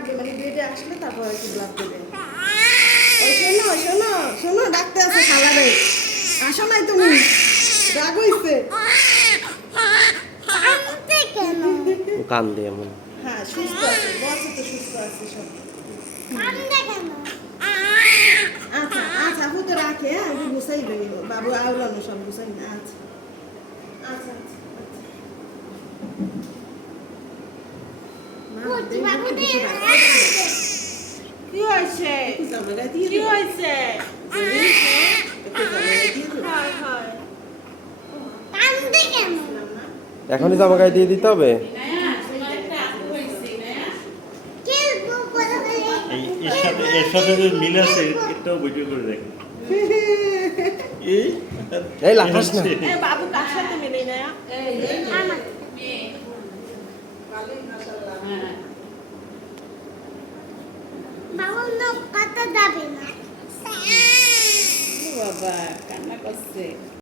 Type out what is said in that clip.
আসবে মানে বেডে আসলে তারপর আর কি ব্লাড দেবে। ওই শোনো শোনো শোনো, ডাকতে আছে খালারে, আসো নাই তুমি, রাগ হইছে। ও কান্দে এমন। হ্যাঁ সুস্থ আছে, বলছে তো সুস্থ আছে সব। আচ্ছা আচ্ছা আপু তো রাখে, হ্যাঁ আমি গুছাই দেবো, বাবু আউলানো সব গুছাই না। আচ্ছা আচ্ছা আচ্ছা কি হয়েছে? কি হয়েছে? এখনই তো আমাকে দিয়ে দিতে হবে। এর সাথে যে মিল আছে এটাও ভিডিও করে রাখি। এই লাফাস না। বাবু কার সাথে মিলে না? বাবা কান্না করছে।